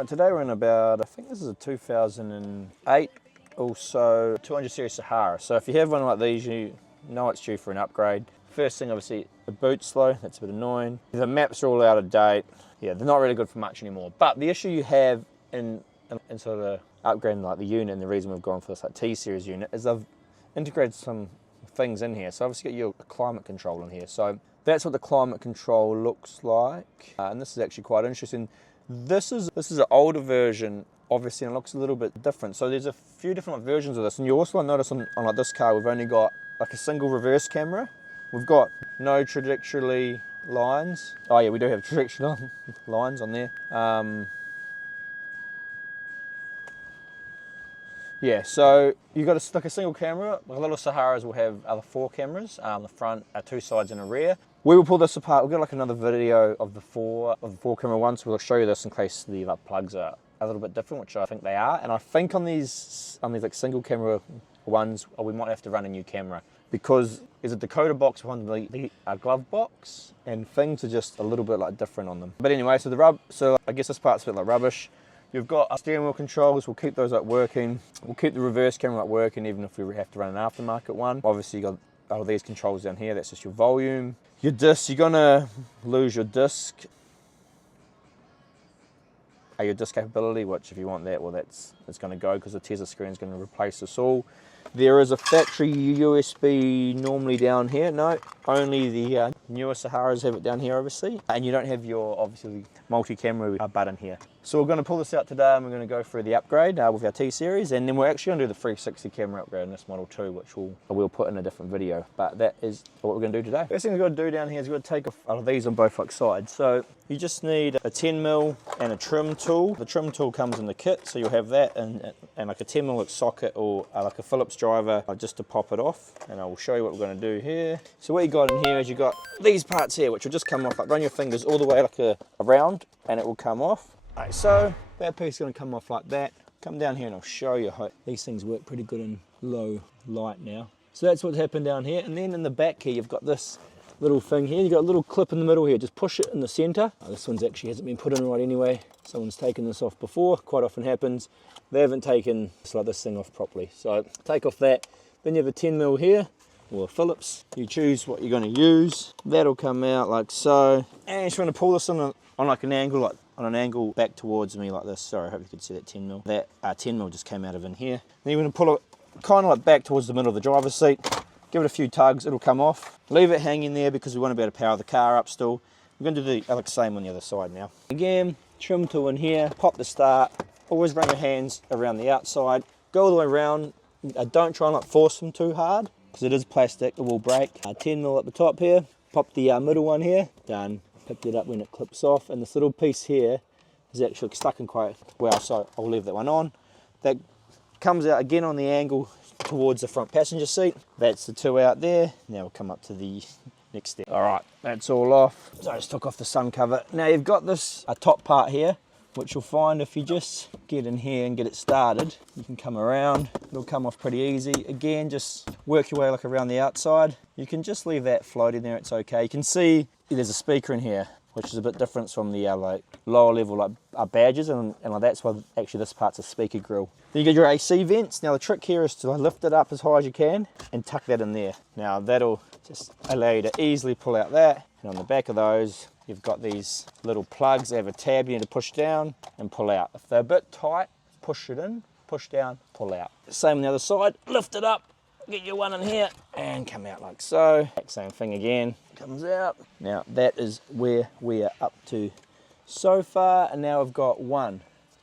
Right, today we're in about, I think this is a 2008 or so 200 Series Sahara. So if you have one like these, you know it's due for an upgrade. First thing, obviously, the boot's slow. That's a bit annoying. The maps are all out of date. Yeah, they're not really good for much anymore. But the issue you have in sort of upgrading like the unit, and the reason we've gone for this like T-Series unit, is I've integrated some things in here. So obviously got your climate control in here. So that's what the climate control looks like. And this is actually quite interesting. This is an older version, obviously, and it looks a little bit different. So there's a few different versions of this, and you also notice on like this car, we've only got like a single reverse camera. We've got no trajectory lines. Oh yeah, we do have trajectory lines on there. Yeah, so you've got like a single camera. Like a lot of Saharas will have other 4 cameras, the front, 2 sides and a rear. We will pull this apart. We'll get like another video of the 4 camera one, so we'll show you this in case the plugs are a little bit different, which I think they are. And I think on these like single camera ones, we might have to run a new camera because there's a decoder box behind the glove box, and things are just a little bit like different on them. But anyway, so I guess this part's a bit like rubbish. You've got our steering wheel controls. We'll keep those working. We'll keep the reverse camera working, even if we have to run an aftermarket one. Obviously, you got all these controls down here. That's just your volume. Your disc, you're gonna lose your disc. Your disc capability, which if you want that, well, it's gonna go because the Tesla screen is gonna replace this all. There is a factory USB normally down here. No, only the newer Saharas have it down here, obviously. And you don't have your, obviously, multi-camera button here. So we're going to pull this out today, and we're going to go through the upgrade with our T-Series, and then we're actually going to do the 360 camera upgrade in this model too, which we'll put in a different video. But that is what we're going to do today. First thing we've got to do down here is we've got to take off these on both sides. So you just need a 10mm and a trim tool. The trim tool comes in the kit, so you'll have that and like a 10mm socket or like a Phillips driver just to pop it off. And I will show you what we're going to do here. So what you got in here is you got these parts here, which will just come off. Like run your fingers all the way like around, and it will come off. Right, so that piece is going to come off like that. Come down here and I'll show you how these things work pretty good in low light now. So that's what's happened down here. And then in the back here, you've got this little thing here. You've got a little clip in the middle here. Just push it in the center. This one's actually hasn't been put in right anyway. Someone's taken this off before. Quite often happens. They haven't taken this thing off properly. So take off that. Then you have a 10mm here, or a Phillips. You choose what you're going to use. That'll come out like so. And you just want to pull this on like an angle, like on an angle back towards me like this. Sorry, I hope you could see that 10mm. That 10mm just came out of in here. Then you're going to pull it kind of like back towards the middle of the driver's seat. Give it a few tugs, it'll come off. Leave it hanging there because we want to be able to power the car up still. We're going to do the same on the other side now. Again, trim tool in here, pop the start. Always run your hands around the outside. Go all the way around. Don't try and like force them too hard because it is plastic, it will break. 10mm at the top here. Pop the middle one here. Done. Picked it up when it clips off, and this little piece here is actually stuck in quite well, so I'll leave that one on. That comes out again on the angle towards the front passenger seat. That's the 2 out there. Now we'll come up to the next step. All right, that's all off. So I just took off the sun cover. Now you've got this top part here, which you'll find if you just get in here and get it started, you can come around. It'll come off pretty easy. Again, just work your way like around the outside. You can just leave that floating there, it's okay. You can see there's a speaker in here, which is a bit different from the like lower level like badges, and like that's why actually this part's a speaker grill. Then you get your AC vents. Now the trick here is to lift it up as high as you can and tuck that in there. Now that'll just allow you to easily pull out that. And on the back of those, you've got these little plugs. They have a tab you need to push down and pull out. If they're a bit tight, push it in, push down, pull out. Same on the other side, lift it up, get your one in here and come out like so. Same thing again, comes out. Now that is where we are up to so far, and now we've got 1,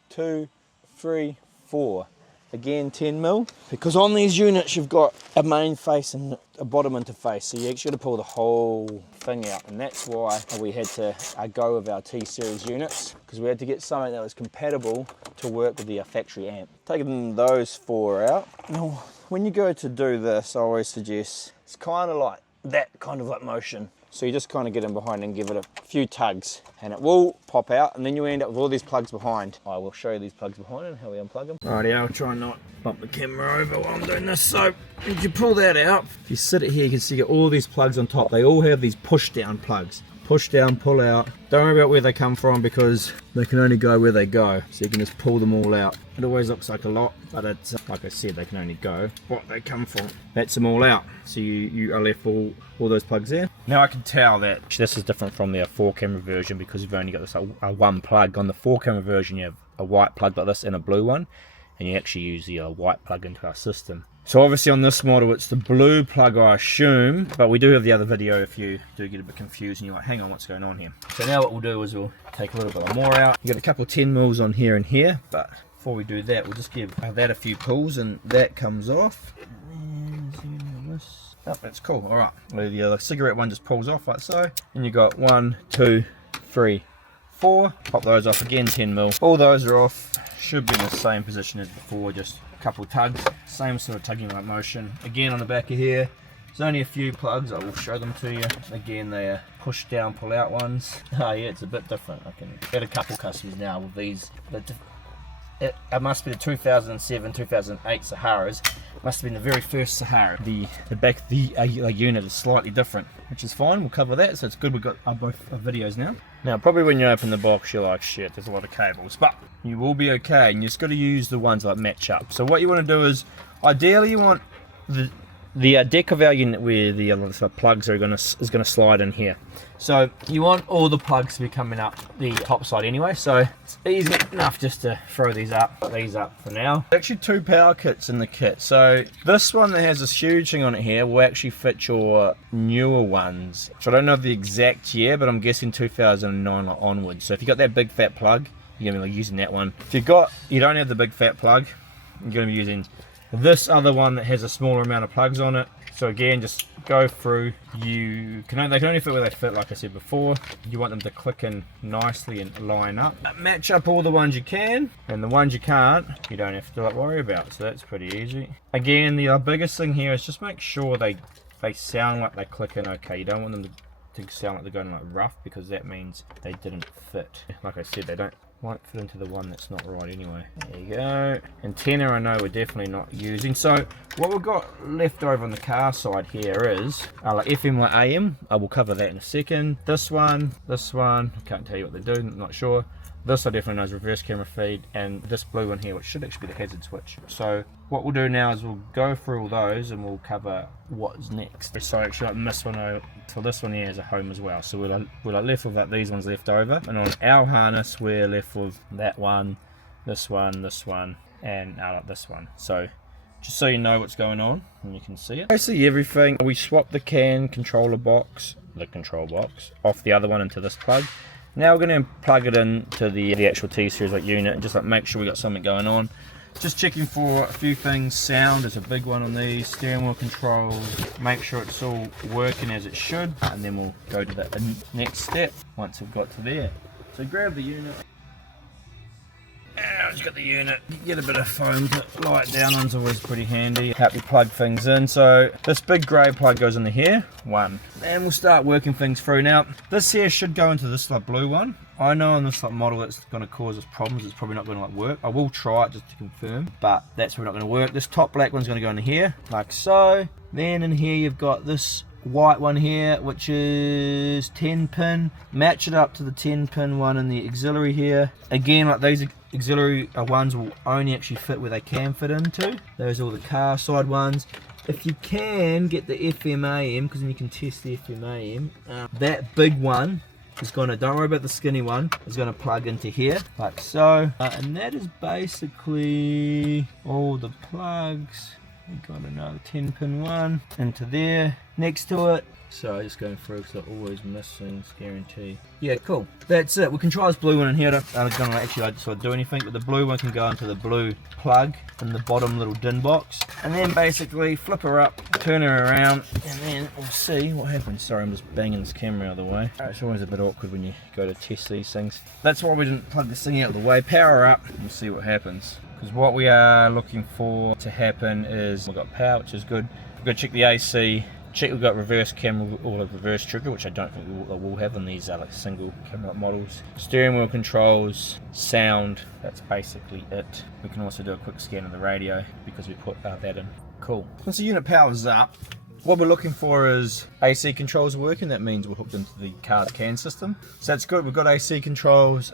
2, 3, 4. Again 10mm, because on these units you've got a main face and a bottom interface, so you actually got to pull the whole thing out, and that's why we had to go with our T-Series units, because we had to get something that was compatible to work with the factory amp. Taking those 4 out. Now when you go to do this, I always suggest it's kind of like that kind of like motion. So you just kind of get in behind and give it a few tugs and it will pop out, and then you end up with all these plugs behind. I will show you these plugs behind and how we unplug them. Alrighty, I'll try and not bump the camera over while I'm doing this. So if you pull that out, if you sit it here, you can see you get all these plugs on top. They all have these push down plugs. push down, pull out. Don't worry about where they come from because they can only go where they go. So you can just pull them all out. It always looks like a lot, but it's, like I said, they can only go what they come from. That's them all out. So you are left all those plugs there. Now I can tell that this is different from the 4-camera version because you've only got this one plug. On the 4-camera version you have a white plug like this and a blue one, and you actually use the white plug into our system. So obviously on this model it's the blue plug, I assume, but we do have the other video if you do get a bit confused and you're like, hang on, what's going on here? So now what we'll do is we'll take a little bit more out. You got a couple of 10 mils on here and here, but before we do that, we'll just give that a few pulls and that comes off. Oh, that's cool. All right, the cigarette one just pulls off like so, and you got 1, 2, 3, 4. Pop those off again, 10 mil. All those are off. Should be in the same position as before, just a couple of tugs, same sort of tugging like motion. Again on the back of here, there's only a few plugs. I will show them to you. Again, they are push down, pull out ones. Oh yeah, it's a bit different. I can get a couple customers now with these. It must be the 2007, 2008 Saharas. Must have been the very first Sahara. The back of the unit is slightly different, which is fine. We'll cover that. So it's good we've got both videos now. Now, probably when you open the box, you're like, shit, there's a lot of cables, but you will be okay. And you just got to use the ones that match up. So what you want to do is, ideally, you want the deck of our unit where the plugs are is gonna slide in here. So you want all the plugs to be coming up the top side anyway, so it's easy enough just to throw these up for now. Actually 2 power kits in the kit. So this one that has this huge thing on it here will actually fit your newer ones. So I don't know the exact year, but I'm guessing 2009 onwards. So if you got that big fat plug, you're gonna be using that one. If you don't have the big fat plug, you're gonna be using this other one that has a smaller amount of plugs on it. So again, just go through. They can only fit where they fit, like I said before. You want them to click in nicely and line up. Match up all the ones you can, and the ones you can't, you don't have to worry about. So that's pretty easy. Again, the biggest thing here is just make sure they sound like they click in okay. You don't want them to sound like they're going like rough, because that means they didn't fit. Like I said, they won't fit into the one that's not right anyway. There you go. Antenna, I know we're definitely not using. So what we've got left over on the car side here is like FM or AM. I will cover that in a second. This one, I can't tell you what they're doing, I'm not sure. This I definitely know is reverse camera feed, and this blue one here, which should actually be the hazard switch. So what we'll do now is we'll go through all those and we'll cover what's next. So actually, I missed one out. So this one here is a home as well. So we're left with these ones left over, and on our harness we're left with that one, this one, and this one. So just so you know what's going on and you can see it. Basically everything. We swapped the control box off the other one into this plug. Now we're going to plug it into the actual T-Series unit and just make sure we got something going on. Just checking for a few things. Sound is a big one on these. Steering wheel controls. Make sure it's all working as it should, and then we'll go to the next step once we've got to there. So grab the unit. And just got the unit. Get a bit of foam to lie it down on, is always pretty handy. Help you plug things in. So this big grey plug goes into here, one. And we'll start working things through. Now this here should go into this blue one. I know on this model it's going to cause us problems. It's probably not going to work. I will try it just to confirm, but that's probably not going to work. This top black one's going to go into here, like so. Then in here you've got this white one here, which is 10 pin. Match it up to the 10 pin one in the auxiliary here. Again, like these auxiliary ones will only actually fit where they can fit into. Those are all the car side ones. If you can get the FM/AM, because then you can test the FM/AM. That big one is going to, don't worry about the skinny one, is going to plug into here, like so. And that is basically all the plugs. We've got another 10 pin one into there next to it. So just going through because I always miss things, guarantee. Yeah, cool. That's it. We can try this blue one in here. I don't actually do anything, but the blue one can go into the blue plug in the bottom little DIN box. And then basically flip her up, turn her around, and then we'll see what happens. Sorry, I'm just banging this camera out of the way. It's always a bit awkward when you go to test these things. That's why we didn't plug this thing out of the way. Power her up, and we'll see what happens. Because what we are looking for to happen is we've got power, which is good. We've got to check the AC. Check we've got reverse camera or reverse trigger, which I don't think we will have on these like single camera models. Steering wheel controls, sound, that's basically it. We can also do a quick scan of the radio because we put that in. Cool. Once the unit powers up, what we're looking for is AC controls are working. That means we're hooked into the car's CAN system. So that's good. We've got AC controls.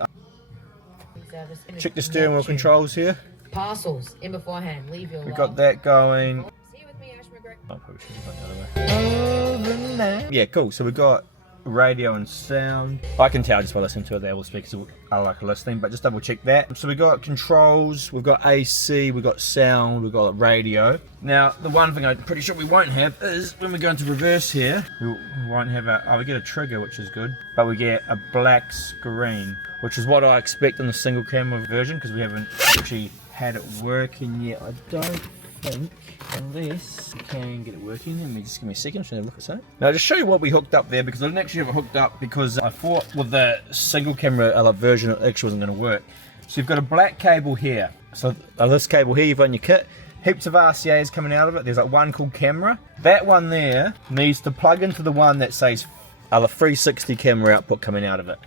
Check the steering wheel controls here. Parcels in beforehand. Leave your. We've got that going. See you with me, Ash McGregor. Oh, probably should have gone the other way. Yeah, cool. So we've got radio and sound. I can tell just by listening to it, the all speakers are like listening, but just double check that. So we've got controls, we've got AC, we've got sound, we've got radio. Now, the one thing I'm pretty sure we won't have is when we go into reverse here, we won't have we get a trigger, which is good, but we get a black screen, which is what I expect in the single camera version, because we haven't actually had it working yet. I don't think, unless we can get it working. Let me just give me a second, I'm just gonna look at something. Now, just show you what we hooked up there, because I didn't actually have it hooked up because I thought with the single camera version it actually wasn't going to work. So you've got a black cable here. So this cable here, you've got in your kit. Heaps of RCAs coming out of it. There's like one called camera. That one there needs to plug into the one that says the 360 camera output coming out of it.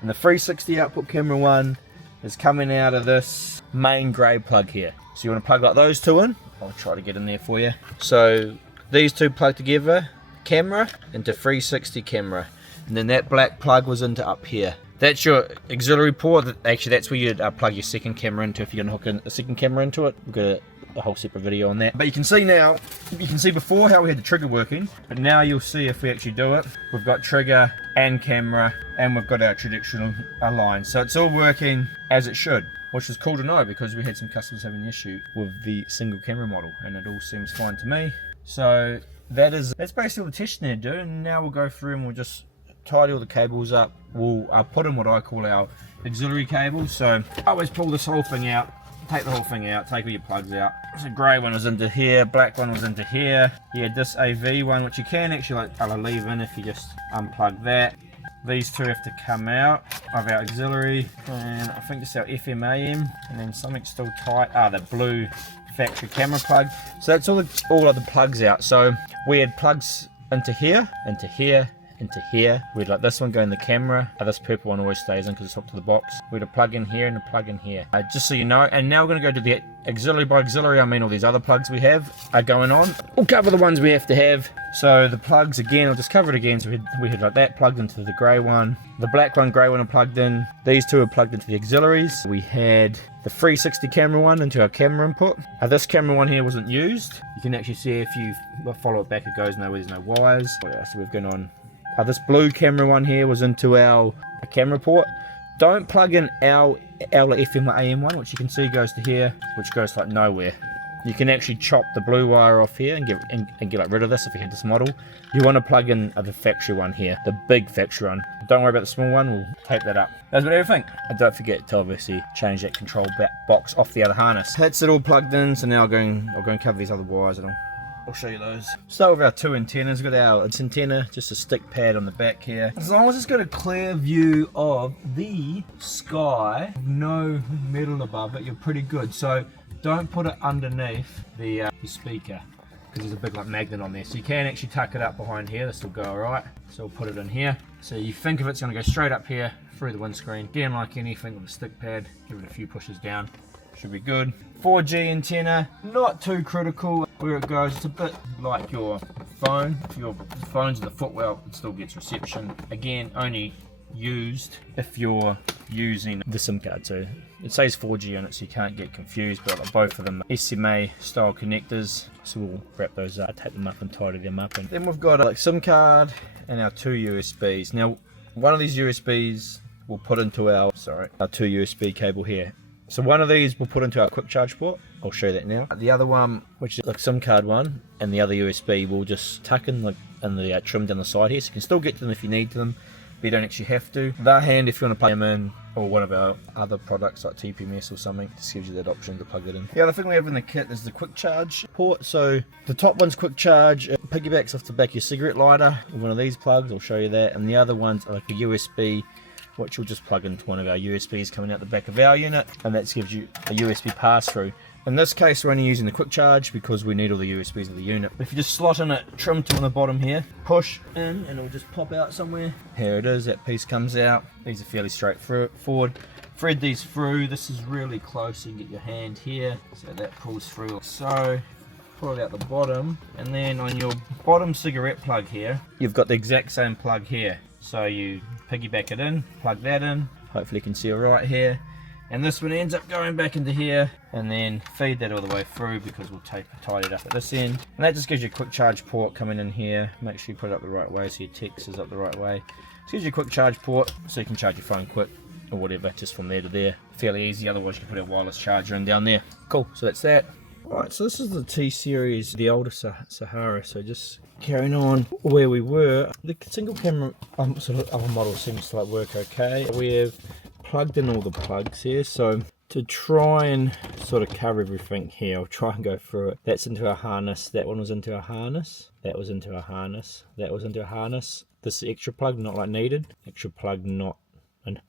And the 360 output camera one is coming out of this main grey plug here. So you want to plug like those two in. I'll try to get in there for you. So these two plug together, camera into 360 camera, and then that black plug was into up here. That's your auxiliary port. Actually, that's where you'd plug your second camera into if you're going to hook in a second camera into it. We've got a whole separate video on that. But you can see now, you can see before how we had the trigger working, but now you'll see if we actually do it. We've got trigger and camera, and we've got our traditional line. So it's all working as it should, which is cool to know, because we had some customers having an issue with the single camera model, and it all seems fine to me. So that's basically all the testing they're doing. And now we'll go through and we'll just tidy all the cables up. We'll put in what I call our auxiliary cables. So I always pull this whole thing out, take the whole thing out, take all your plugs out. So grey one was into here, black one was into here. You had this AV one, which you can actually leave in if you just unplug that. These two have to come out of our auxiliary, and I think it's our FM AM, and then something's still tight. The blue factory camera plug. So that's all of the plugs out. So we had plugs into here, into here, into here. We'd like this one go in the camera. This purple one always stays in because it's hooked to the box. We'd a plug in here and a plug in here. Just so you know. And now we're going to go to the auxiliary. By auxiliary, I mean all these other plugs we have are going on. We'll cover the ones we have to have. So the plugs, again, I'll just cover it again. So we had like that plugged into the grey one. The black one, grey one are plugged in. These two are plugged into the auxiliaries. We had the 360 camera one into our camera input. This camera one here wasn't used. You can actually see if you follow it back, it goes nowhere, there's no wires. So we've gone on. This blue camera one here was into our camera port. Don't plug in our FM or AM one, which you can see goes to here, which goes like nowhere. You can actually chop the blue wire off here and get like rid of this if you had this model. You want to plug in the factory one here, the big factory one. Don't worry about the small one, we'll tape that up. That's about everything. And don't forget to obviously change that control box off the other harness. That's it all plugged in, so now I'll go and cover these other wires and I'll show you those. Start with our two antennas. We've got our antenna, just a stick pad on the back here. As long as it's got a clear view of the sky, no metal above it, you're pretty good. So don't put it underneath the speaker, because there's a big like magnet on there. So you can actually tuck it up behind here. This will go alright. So we'll put it in here. So you think of it's going to go straight up here through the windscreen. Again, like anything with a stick pad, give it a few pushes down. Should be good. 4G antenna, not too critical where it goes. It's a bit like your phone. If your phone's in the footwell, it still gets reception. Again, only used if you're using the SIM card. So it says 4G on it, so you can't get confused, but like both of them are SMA style connectors. So we'll wrap those up, tape them up and tidy them up. And then we've got a SIM card and our two USBs. Now, one of these USBs we'll put into our two USB cable here. So one of these we'll put into our quick charge port. I'll show you that now. The other one, which is like SIM card one, and the other USB we'll just tuck in like in the trim down the side here, so you can still get to them if you need them, but you don't actually have to. They're handy if you want to plug them in, or one of our other products like TPMS or something. Just gives you that option to plug it in. The other thing we have in the kit is the quick charge port. So the top one's quick charge. It piggybacks off the back of your cigarette lighter with one of these plugs. I'll show you that. And the other one's like a USB, which will just plug into one of our USBs coming out the back of our unit, and that gives you a USB pass-through. In this case, we're only using the quick charge because we need all the USBs of the unit. If you just slot in a trim tool on the bottom here, push in, and it'll just pop out somewhere. Here it is, that piece comes out. These are fairly straightforward. Thread these through. This is really close, so you can get your hand here. So that pulls through like so. pull it out the bottom, and then on your bottom cigarette plug here, you've got the exact same plug here. So you piggyback it in, plug that in, hopefully you can see it right here, and this one ends up going back into here, and then feed that all the way through because we'll tie it up at this end. And that just gives you a quick charge port coming in here. Make sure you put it up the right way so your text is up the right way. It gives you a quick charge port so you can charge your phone quick or whatever, just from there to there. Fairly easy, otherwise you can put a wireless charger in down there. Cool, so that's that. Alright, so this is the T series, the older Sahara, so just carrying on where we were. The single camera sort of other model seems to like work okay. We have plugged in all the plugs here, so to try and sort of cover everything here, I'll try and go through it. That's into a harness, that one was into a harness, that was into a harness, that was into a harness. This extra plug not like needed, extra plug not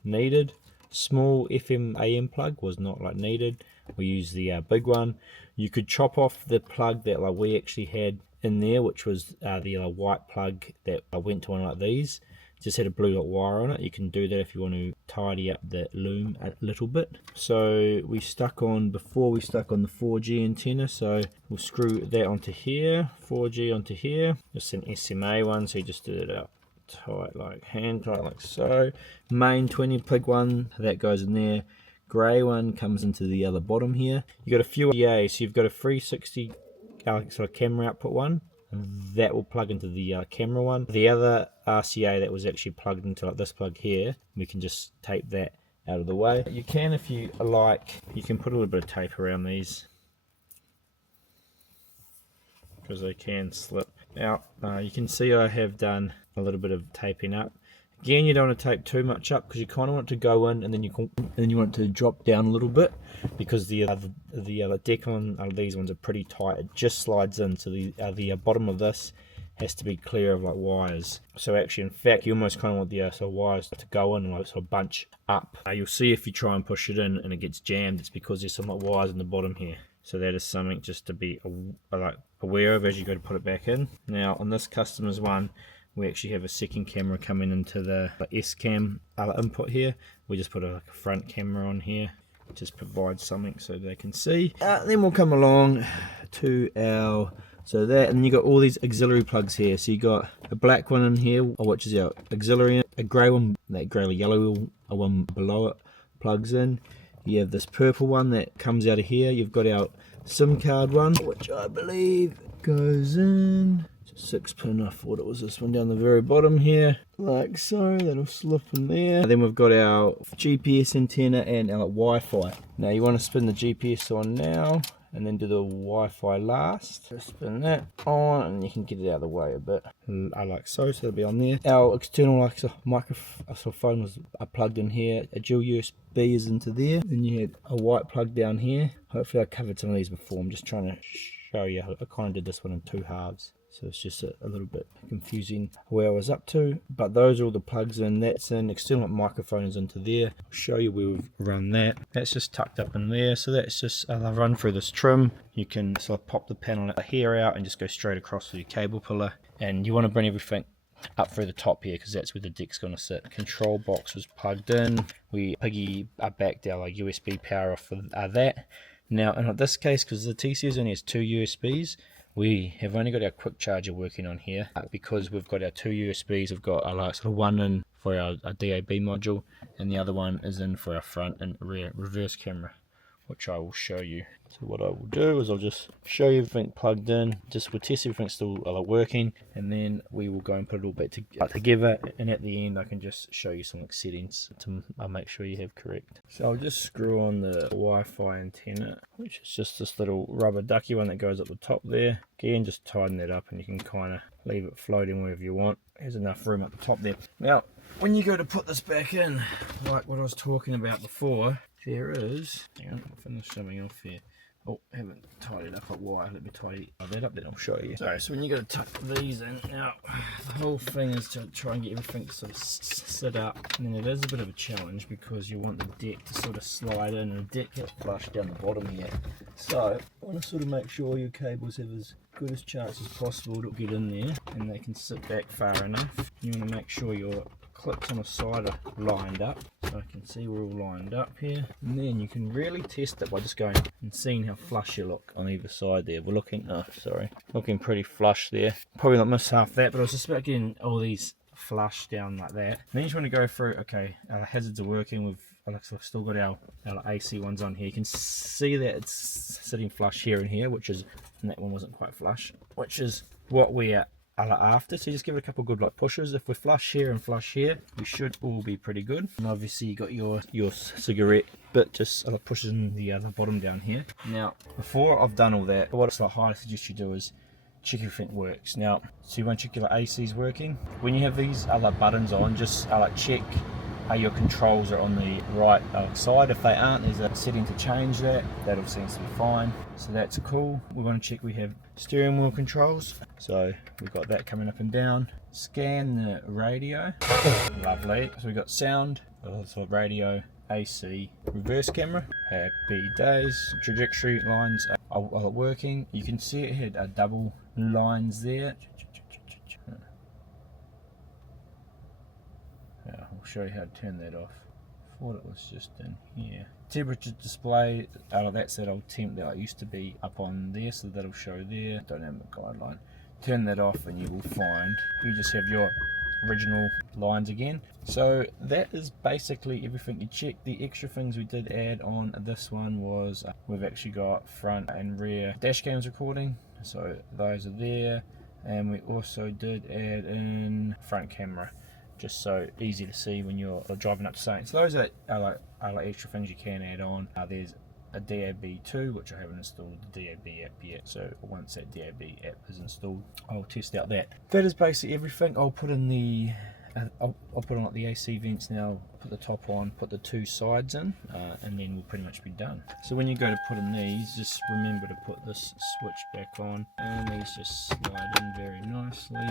needed. Small FM AM plug was not like needed. We use the big one. You could chop off the plug that like we actually had in there, which was the white plug that went to one like these. Just had a blue dot wire on it. You can do that if you want to tidy up the loom a little bit. So we stuck on, before we stuck on the 4G antenna, so we'll screw that onto here, 4G onto here. It's an SMA one, so you just do it out tight, like hand tight, like so. Main 20 pig one, that goes in there. Grey one comes into the other bottom here. You got a few RCA, so you've got a 360 sort of camera output one. That will plug into the camera one. The other RCA that was actually plugged into like this plug here, we can just tape that out of the way. You can, if you like, you can put a little bit of tape around these because they can slip out. You can see I have done a little bit of taping up. Again, you don't want to tape too much up because you kind of want it to go in, and then you want it to drop down a little bit because the deck on these ones are pretty tight. It just slides in, so the bottom of this has to be clear of like wires. So actually, in fact, you almost kind of want the sort of wires to go in and like sort of bunch up. You'll see if you try and push it in and it gets jammed, it's because there's some like wires in the bottom here. So that is something just to be like aware of as you go to put it back in. Now on this customer's one, we actually have a second camera coming into the S-cam input here. We just put a front camera on here, just provides something so they can see. Then we'll come along to our, so that, and then you got all these auxiliary plugs here. So you got a black one in here, which is our auxiliary, a grey one, that grey yellow one below it plugs in. You have this purple one that comes out of here. You've got our SIM card one, which I believe goes in. 6-pin, I thought it was this one down the very bottom here, like so. That'll slip in there. And then we've got our GPS antenna and our Wi-Fi. Now you want to spin the GPS on now and then do the Wi-Fi last. Just spin that on and you can get it out of the way a bit. Like so, so it'll be on there. Our external microphone was plugged in here. A dual USB is into there. Then you had a white plug down here. Hopefully I covered some of these before. I'm just trying to show you. I kind of did this one in 2 halves. So it's just a little bit confusing where I was up to, but those are all the plugs in. That's an external microphone is into there. I'll show you where we've run that. That's just tucked up in there. So that's just I'll run through this trim. You can sort of pop the panel here out and just go straight across to your cable puller. And you want to bring everything up through the top here because that's where the deck's going to sit. Control box was plugged in. We backed our USB power off for that. Now in this case, because the T-Series only has 2 USBs, we have only got our quick charger working on here because we've got our 2 USBs. We've got sort of one in for our DAB module and the other one is in for our front and rear reverse camera, which I will show you. So what I will do is I'll just show you everything plugged in, just we'll test everything still working, and then we will go and put it all back together, and at the end I can just show you some settings to make sure you have correct. So I'll just screw on the Wi-Fi antenna, which is just this little rubber ducky one that goes up the top there. Again, just tighten that up and you can kind of leave it floating wherever you want. There's enough room at the top there. Now when you go to put this back in, like what I was talking about before, there is, hang on, I'll finish something off here. Oh, I haven't tidied up a wire. Let me tidy that up, then I'll show you. So when you got to tuck these in, now the whole thing is to try and get everything to sort of sit up. And then it is a bit of a challenge because you want the deck to sort of slide in, and the deck gets flush down the bottom here. So I want to sort of make sure your cables have as good as chance as possible to get in there, and they can sit back far enough. You want to make sure your clips on the side are lined up, so I can see we're all lined up here. And then you can really test it by just going and seeing how flush you look on either side there. We're looking, oh sorry, looking pretty flush there. Probably not miss half that, but I was just about getting all these flush down like that. And then you just want to go through, okay, our hazards are working. We've still got our AC ones on here. You can see that it's sitting flush here and here, which is, and that one wasn't quite flush, which is what we are after. So you just give it a couple of good like pushes. If we're flush here and flush here, we should all be pretty good. And obviously you got your cigarette bit just pushes in the bottom down here. Now before I've done all that, what I highly suggest you do is check everything works. Now, so you want to check your AC's working. When you have these other buttons on, just check your controls are on the right side. If they aren't, there's a setting to change that. That all seems to be fine. So that's cool. We want to check we have steering wheel controls. So we've got that coming up and down. Scan the radio. Lovely. So we've got sound, also radio, AC, reverse camera. Happy days. Trajectory lines are working. You can see it had double lines there. I'll show you how to turn that off. Thought it was just in here. Temperature display, that's that old temp that used to be up on there, so that'll show there. Dynamic guideline. Turn that off and you will find you just have your original lines again. So that is basically everything you check. The extra things we did add on this one was we've actually got front and rear dash cams recording, so those are there, and we also did add in front camera, just so easy to see when you're driving up to Saints. So those are like extra things you can add on. There's a DAB2, which I haven't installed the DAB app yet, so once that DAB app is installed, I'll test out that. That is basically everything. I'll put in the I'll put on like the AC vents now, put the top on, put the two sides in, and then we'll pretty much be done. So when you go to put in these, just remember to put this switch back on, and these just slide in very nicely.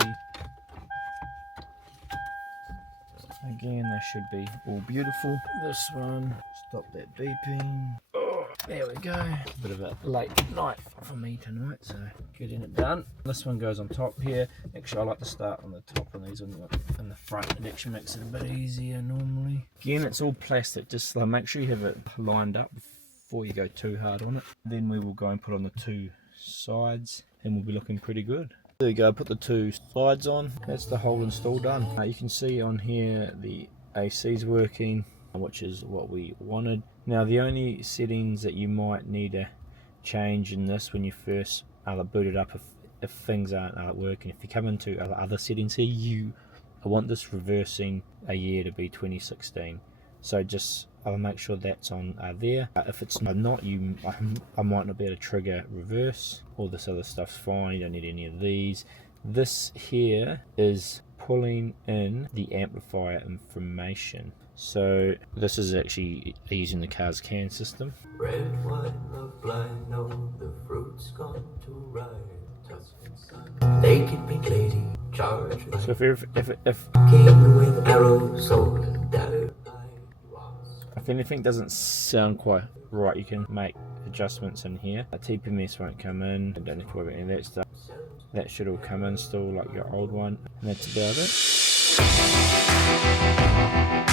Again, they should be all beautiful. This one, stop that beeping. Oh, there we go. Bit of a late night for me tonight, so getting it done. This one goes on top here. Actually, I like to start on the top of these in the front. It actually makes it a bit easier normally. Again, it's all plastic. Just make sure you have it lined up before you go too hard on it. Then we will go and put on the two sides, and we'll be looking pretty good. There you go, put the two sides on. That's the whole install done. You can see on here the AC's working, which is what we wanted. Now the only settings that you might need to change in this when you first boot it up, if things aren't working, if you come into other settings here, I want this reversing a year to be 2016. So just I'll make sure that's on there. If it's not, I might not be able to trigger reverse. All this other stuff's fine, you don't need any of these. This here is pulling in the amplifier information. So this is actually using the car's CAN system. Red wine of blind, no, the fruit's gone to ride. Naked pink lady, charge. So if King with arrows, soul down. If anything doesn't sound quite right, you can make adjustments in here. A TPMS won't come in. I don't have to worry about any of that stuff. That should all come in still like your old one. And that's about it.